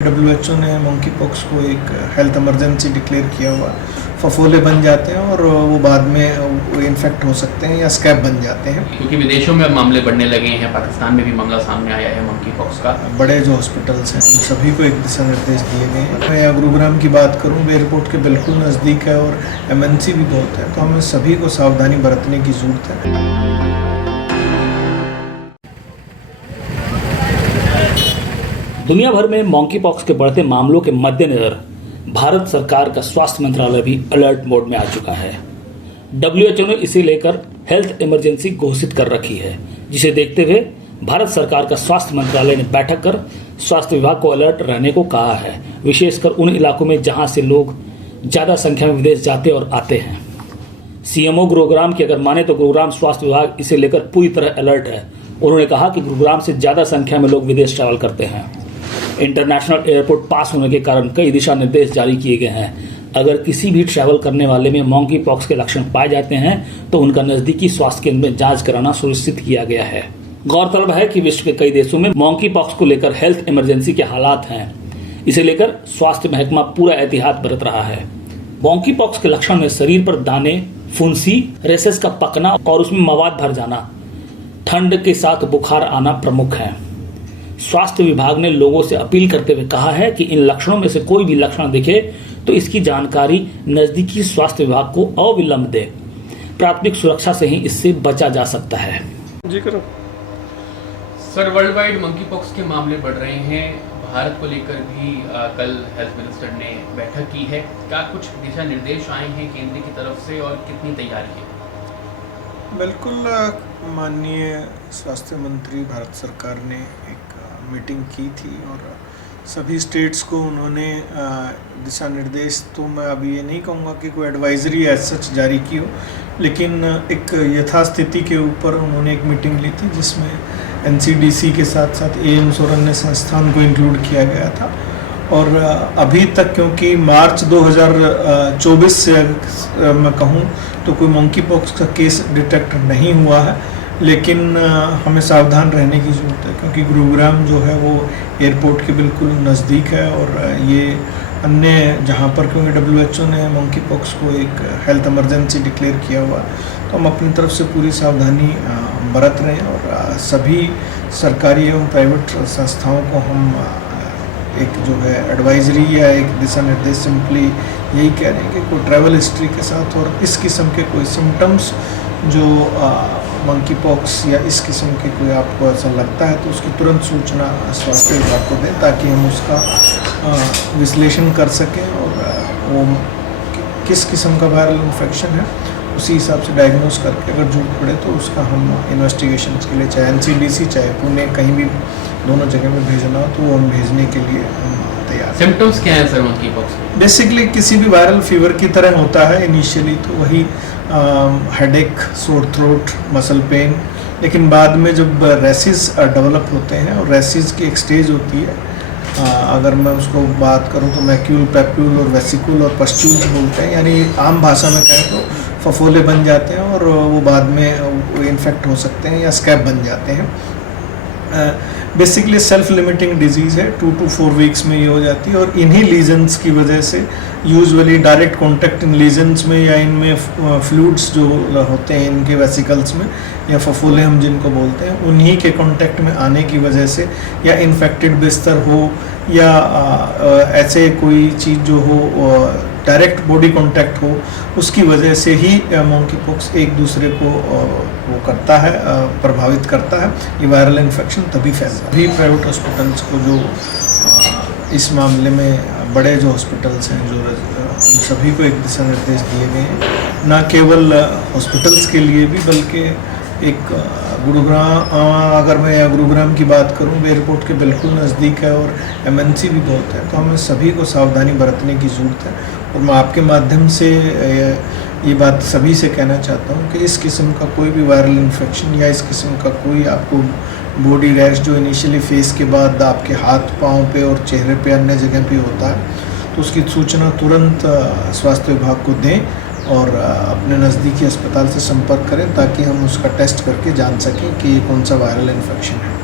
WHO ने monkey pox को एक हेल्थ इमरजेंसी डिक्लेयर किया हुआ। फफोले बन जाते हैं और वो बाद में इन्फेक्ट हो सकते हैं या स्कैब बन जाते हैं। क्योंकि विदेशों में अब मामले बढ़ने लगे हैं, पाकिस्तान में भी मामला सामने आया है मंकी पॉक्स का। बड़े जो हॉस्पिटल्स हैं उन सभी को एक दिशा निर्देश दिए गए हैं। मैं गुरुग्राम की बात करूं, एयरपोर्ट के बिल्कुल नज़दीक है और MNC भी बहुत है, तो हमें सभी को सावधानी बरतने की ज़रूरत है। दुनिया भर में मंकी पॉक्स के बढ़ते मामलों के मद्देनजर भारत सरकार का स्वास्थ्य मंत्रालय भी अलर्ट मोड में आ चुका है। WHO ने इसे लेकर हेल्थ इमरजेंसी घोषित कर रखी है, जिसे देखते हुए भारत सरकार का स्वास्थ्य मंत्रालय ने बैठक कर स्वास्थ्य विभाग को अलर्ट रहने को कहा है, विशेषकर उन इलाकों में जहां से लोग ज्यादा संख्या में विदेश जाते और आते हैं। CMO गुरुग्राम की अगर माने तो गुरुग्राम स्वास्थ्य विभाग इसे लेकर पूरी तरह अलर्ट है। उन्होंने कहा कि गुरुग्राम से ज्यादा संख्या में लोग विदेश ट्रैवल करते हैं। इंटरनेशनल एयरपोर्ट पास होने के कारण कई दिशा निर्देश जारी किए गए हैं। अगर किसी भी ट्रैवल करने वाले में मंकी पॉक्स के लक्षण पाए जाते हैं तो उनका नजदीकी स्वास्थ्य केंद्र में जांच कराना सुनिश्चित किया गया है। गौरतलब है कि विश्व के कई देशों में मंकी पॉक्स को लेकर हेल्थ इमरजेंसी के हालात हैं। इसे लेकर स्वास्थ्य महकमा पूरा एहतियात बरत रहा है। मंकी पॉक्स के लक्षण में शरीर पर दाने, फुंसी, रेसेस का पकना और उसमें मवाद भर जाना, ठंड के साथ बुखार आना प्रमुख है। स्वास्थ्य विभाग ने लोगों से अपील करते हुए कहा है कि इन लक्षणों में से कोई भी लक्षण दिखे तो इसकी जानकारी नजदीकी स्वास्थ्य विभाग को अविलंब दे। प्राथमिक सुरक्षा से ही इससे बचा जा सकता है। जी करो sir, world wide monkey pox के मामले बढ़ रहे हैं। भारत को लेकर भी कल हेल्थ मिनिस्टर ने बैठक की है। क्या कुछ दिशा निर्देश आए हैं केंद्र की तरफ से और कितनी तैयारी है? बिल्कुल, माननीय स्वास्थ्य मंत्री भारत सरकार ने एक मीटिंग की थी और सभी स्टेट्स को उन्होंने दिशा निर्देश, तो मैं अभी ये नहीं कहूँगा कि कोई एडवाइजरी एज सच जारी की हो, लेकिन एक यथास्थिति के ऊपर उन्होंने एक मीटिंग ली थी जिसमें NCDC के साथ साथ AIIMS और अन्य संस्थान को इंक्लूड किया गया था। और अभी तक क्योंकि मार्च 2024 से मैं कहूँ तो कोई मंकी पॉक्स का केस डिटेक्ट नहीं हुआ है, लेकिन हमें सावधान रहने की ज़रूरत है क्योंकि गुरुग्राम जो है वो एयरपोर्ट के बिल्कुल नज़दीक है और ये अन्य जहाँ पर, क्योंकि WHO ने मंकी पॉक्स को एक हेल्थ इमरजेंसी डिक्लेयर किया हुआ, तो हम अपनी तरफ से पूरी सावधानी बरत रहे हैं और सभी सरकारी एवं प्राइवेट संस्थाओं को हम एक जो है एडवाइजरी या एक दिशा निर्देश सिंपली यही कह रहे हैं कि कोई ट्रैवल हिस्ट्री के साथ और इस किस्म के कोई सिम्टम्स जो मंकी पॉक्स या इस किस्म के कोई आपको ऐसा लगता है तो उसकी तुरंत सूचना स्वास्थ्य विभाग को दें ताकि हम उसका विश्लेषण कर सकें और वो किस किस्म का वायरल इन्फेक्शन है उसी हिसाब से डायग्नोस करके अगर जरूरत पड़े तो उसका हम इन्वेस्टिगेशन के लिए चाहे NCDC चाहे पुणे कहीं भी दोनों जगह में भेजना हो तो वो हम भेजने के लिए तैयार। सिम्टम्स क्या है सर मंकी पॉक्स? बेसिकली किसी भी वायरल फीवर की तरह होता है इनिशियली, तो वही headache, sore throat, muscle pain, लेकिन बाद में जब रेसिस डेवलप होते हैं और रेसिस की एक स्टेज होती है, अगर मैं उसको बात करूं तो मैक्यूल, पैप्यूल और वेसिकुल और पस्ट्यूल्स बोलते हैं, यानी आम भाषा में कहें तो फफोले बन जाते हैं और वो बाद में इन्फेक्ट हो सकते हैं या स्कैब बन जाते हैं। बेसिकली सेल्फ लिमिटिंग डिजीज़ है, 2 to 4 वीक्स में ये हो जाती है और इन्हीं लीजन्स की वजह से यूजुअली डायरेक्ट कॉन्टैक्ट इन लीजन्स में या इनमें फ्लूइड्स जो होते हैं इनके वेसिकल्स में या फफोले हम जिनको बोलते हैं, उन्हीं के कॉन्टैक्ट में आने की वजह से या इन्फेक्टेड बिस्तर हो या ऐसे कोई चीज़ जो हो डायरेक्ट बॉडी कांटेक्ट हो, उसकी वजह से ही मंकी पॉक्स एक दूसरे को वो करता है, प्रभावित करता है। ये वायरल इन्फेक्शन तभी फैलता है। अभी प्राइवेट हॉस्पिटल्स को जो इस मामले में बड़े जो हॉस्पिटल्स हैं जो उन सभी को एक दिशा निर्देश दिए गए हैं, न केवल हॉस्पिटल्स के लिए भी बल्कि एक गुरुग्राम, अगर मैं गुरुग्राम की बात करूं, एयरपोर्ट के बिल्कुल नज़दीक है और MNC भी बहुत है, तो हमें सभी को सावधानी बरतने की ज़रूरत है। और मैं आपके माध्यम से ये बात सभी से कहना चाहता हूं कि इस किस्म का कोई भी वायरल इन्फेक्शन या इस किस्म का कोई आपको बॉडी रैश जो इनिशियली फेस के बाद आपके हाथ पाँव पे और चेहरे पे अन्य जगह पे होता है, तो उसकी सूचना तुरंत स्वास्थ्य विभाग को दें और अपने नज़दीकी अस्पताल से संपर्क करें ताकि हम उसका टेस्ट करके जान सकें कि ये कौन सा वायरल इन्फेक्शन है।